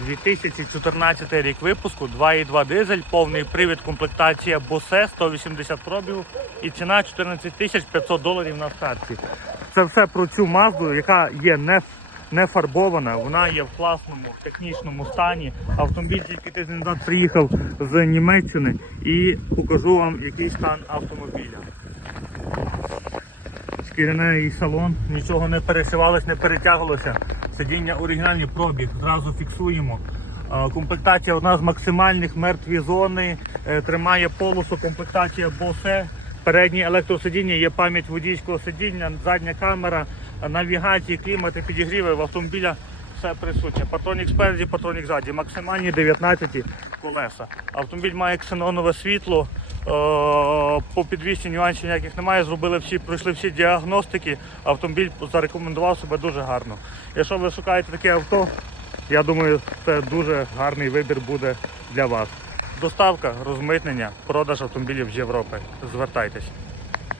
2014 рік випуску, 2,2 дизель, повний привід, комплектація Bose, 180 пробігів і ціна 14 тисяч 500 доларів на старті. Це все про цю мазду, яка є не, не фарбована, вона є в класному технічному стані. Автомобіль тільки тиждень назад приїхав з Німеччини і покажу вам, який стан автомобіля. Шкіряний салон, нічого не перешивалось, не перетягувалося. Сидіння оригінальний пробіг, зразу фіксуємо. Комплектація одна з максимальних мертві зони, е, тримає полосу, комплектація Bose. Переднє електросидіння, є пам'ять водійського сидіння, задня камера, навігації, клімати, підігріви в автомобіля. Все присутнє. Патронік спереді, патронік ззаді. Максимальні 19 колеса. Автомобіль має ксенонове світло. По підвісі нюансів ніяких немає. Зробили всі, пройшли всі діагностики. Автомобіль зарекомендував себе дуже гарно. Якщо ви шукаєте таке авто, я думаю, це дуже гарний вибір буде для вас. Доставка, розмитнення, продаж автомобілів з Європи. Звертайтесь.